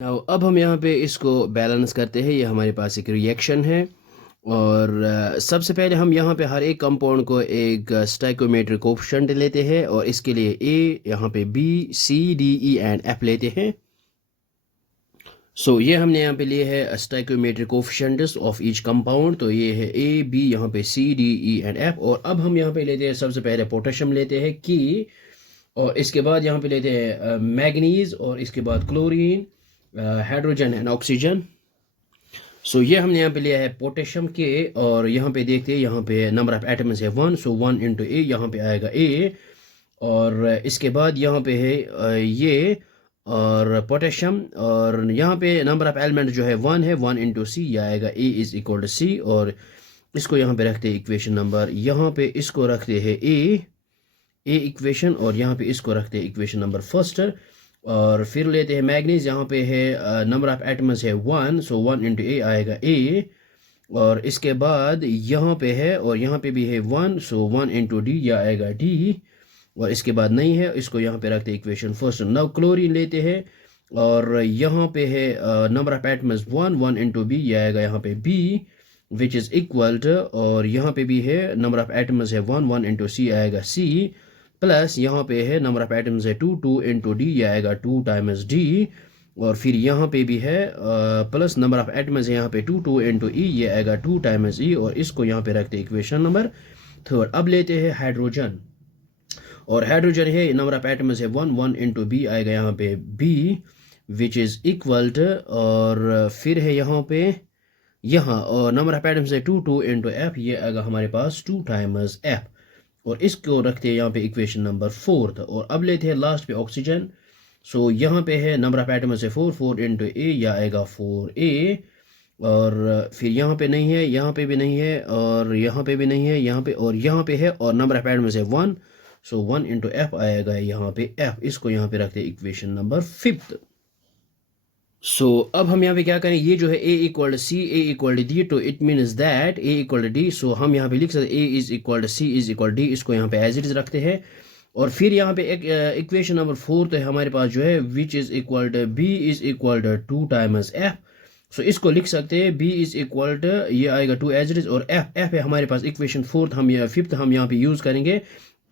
अब हम यहाँ पे इसको बैलेंस करते हैं। ये हमारे पास एक रिएक्शन है और सबसे पहले हम यहाँ पे हर एक कंपाउंड को एक स्टोइकोमेट्रिक कोएफिशिएंट लेते हैं और इसके लिए ए, यहाँ पे B, C, D, E and F लेते हैं। ये हमने यहाँ पे लिए है stoichiometric coefficients of each compound. तो ये है ए, बी, यहाँ पे C, D, E and F. और अब हम यहाँ पे लेते हैं, सबसे पहले पोटेशियम लेते हैं की, और इसके बाद यहाँ पे लेते हैं मैग्नीज, और इसके बाद क्लोरीन, हाइड्रोजन एंड ऑक्सीजन। ये हमने यहाँ पे लिया है पोटेशियम के, और यहाँ पे देखते हैं, यहाँ पे नंबर ऑफ एटम्स है 1, 1 इंटू ए, यहाँ पे आएगा ए। और इसके बाद यहाँ पे है ये और पोटेशियम, और यहाँ पे नंबर ऑफ एलिमेंट जो है 1 है, 1 इंटू सी, ये आएगा ए इज इक्वल टू सी। और इसको यहाँ पे रखते हैं इक्वेशन नंबर, यहाँ पे इसको रखते हैं ए इक्वेशन, और यहाँ पे इसको रखते हैं इक्वेशन नंबर फर्स्ट। और फिर लेते हैं मैग्नीज, यहाँ पे है नंबर ऑफ एटम्स है 1, 1 इंटू ए आएगा ए। और इसके बाद यहाँ पे है, और यहाँ पे भी है 1, 1 इंटू डी, यह आएगा डी। और इसके बाद नहीं है, इसको यहाँ पे रखते हैं इक्वेशन फर्स्ट। नाउ क्लोरीन लेते हैं, और यहाँ पे है number of atoms 1, 1 into B, यह आएगा यहाँ पे B which is equal to, और यहाँ पे भी है नंबर ऑफ एटम्स है 1, 1 इंटू सी आएगा सी, प्लस यहाँ पे है नंबर ऑफ एटम्स है 2, 2 इंटू डी, यह आएगा 2 टाइम्स डी। और फिर यहाँ पे भी है प्लस नंबर ऑफ एटम्स है यहाँ पे 2, 2 इंटू ई, ये आएगा 2 टाइम्स ई। और इसको यहाँ पे रखते हैं इक्वेशन नंबर थर्ड। अब लेते हैं हाइड्रोजन, और हाइड्रोजन है नंबर ऑफ एटम्स है 1, 1 इंटू बी आएगा यहाँ पे B which is equal to, और फिर है यहाँ पे यहाँ, और नंबर ऑफ एटम्स है 2, 2 इंटू एफ, ये आएगा हमारे पास 2 टाइम्स एफ। और इसको रखते हैं यहाँ पे इक्वेशन नंबर फोर्थ। और अब लेते हैं लास्ट पे ऑक्सीजन। यहाँ पे है नंबर ऑफ एटम्स है 4, 4 इंटू ए, या आएगा 4a। और फिर यहाँ पे नहीं है, यहाँ पे भी नहीं है, और यहाँ पे भी नहीं है, यहाँ पे और यहाँ पे है, और नंबर ऑफ एटम्स है 1, 1 इंटू एफ आएगा यहाँ पे एफ। इसको यहाँ पे रखते हैं इक्वेशन नंबर फिफ्थ। अब हम यहाँ पे क्या करें, ये जो है A equal C, A equal D, तो it means that A equal D. हम यहाँ पे लिख सकते हैं A is equal C is equal D, इसको यहाँ पे एज इट इज रखते हैं। और फिर यहाँ पे एक इक्वेशन नंबर फोर्थ है हमारे पास जो है which is equal to B is equal to 2 times F. इसको लिख सकते हैं बी इज इक्वल टू, ये आएगा 2 एज इट इज, और एफ है हमारे पास इक्वेशन फोर्थ, हम ये फिफ्थ हम यहाँ पे यूज करेंगे।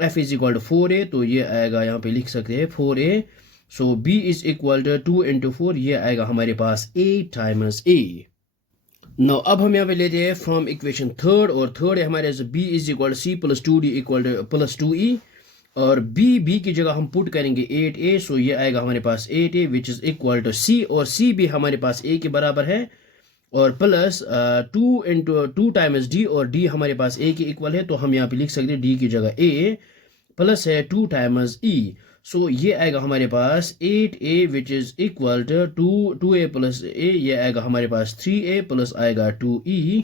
F is equal to 4a, तो ये आएगा यहाँ पे लिख सकते हैं 4a। B is equal to 2 into 4, ये आएगा हमारे पास 8 टाइम्स ए। नाउ अब हम यहाँ पे लेते हैं फ्रॉम इक्वेशन थर्ड, और थर्ड है हमारे B is equal C plus 2d equal to plus 2e। और बी की जगह हम पुट करेंगे 8a, ये आएगा हमारे पास 8a which is equal to C, और सी भी हमारे पास a के बराबर है, और प्लस 2 इंटू 2 टाइम्स डी, और डी हमारे पास a के इक्वल है, तो हम यहाँ पे लिख सकते हैं डी की जगह a प्लस है 2 टाइम्स e। ये आएगा हमारे पास 8a which is equal to 2a plus a, ये आएगा हमारे पास 3a प्लस आएगा 2e।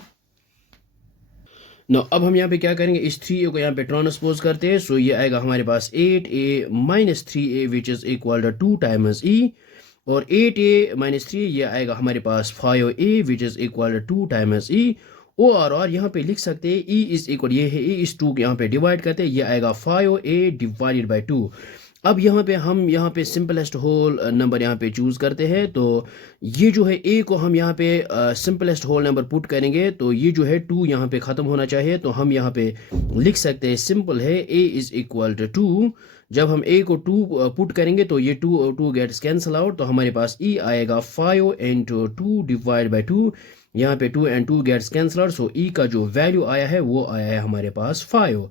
नो अब हम यहाँ पे क्या करेंगे, इस 3a को यहाँ पे ट्रांसपोज करते हैं। ये आएगा हमारे पास 8a minus 3a which is equal to 2 times e, और 8a माइनस 3 ये आएगा हमारे पास 5a which is equal to 2 times e। और यहाँ पे लिख सकते हैं e इज इक्वल, ये है e इस 2 के यहाँ पे डिवाइड करते हैं, ये आएगा 5a डिवाइडेड बाई 2। अब यहाँ पे हम यहाँ पे सिंपलेस्ट होल नंबर यहाँ पे चूज़ करते हैं। तो ये जो है a को हम यहाँ पे सिंपलेस्ट होल नंबर पुट करेंगे, तो ये जो है 2 यहाँ पे ख़त्म होना चाहिए, तो हम यहाँ पे लिख सकते हैं सिंपल है a इज़ इक्वल टू 2। जब हम a को 2 पुट करेंगे तो ये 2 गेट्स कैंसिल आउट, तो हमारे पास e आएगा 5 इंटू 2 डिवाइड बाई 2। यहाँ पे 2 and 2 gets cancel out, e का जो वैल्यू आया है वो आया है हमारे पास 5।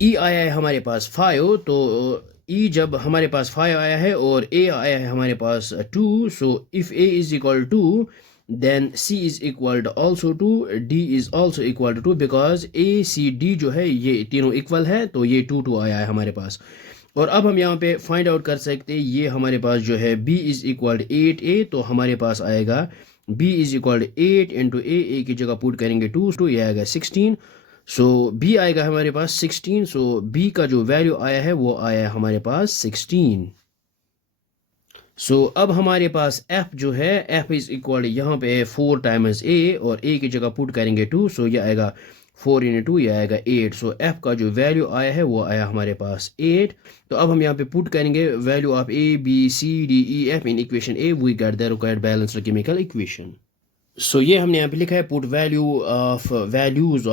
e आया है हमारे पास 5, तो e जब हमारे पास 5 आया है और a आया है हमारे पास 2, if a is equal to then c is equal to also two, d is also equal to 2, because a c d जो है ये तीनों इक्वल है, तो ये 2 2 आया है हमारे पास। और अब हम यहाँ पे फाइंड आउट कर सकते हैं, ये हमारे पास जो है b is equal to 8a, तो हमारे पास आएगा b is equal to 8 into a की जगह पुट करेंगे 2 ये आएगा 16। b आएगा हमारे पास 16, b का जो वैल्यू आया है वो आया है हमारे पास 16। अब हमारे पास f जो है f इज इक्वल यहाँ पे 4 टाइम्स a, और a की जगह पुट करेंगे 2, ये आएगा 4 × 2 ये आएगा 8। सो एफ का जो वैल्यू आया है वो आया हमारे पास 8। तो अब हम यहाँ पे पुट करेंगे value of A B C D E F in equation A, we get the required balanced chemical equation. So ये हमने यहाँ पे लिखा है put values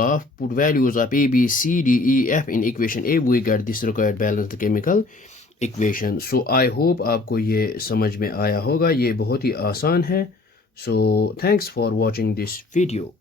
of A B C D E F in equation A, we get this required balanced chemical equation. So I hope आपको ये समझ में आया होगा, ये बहुत ही आसान है। So thanks for watching this video.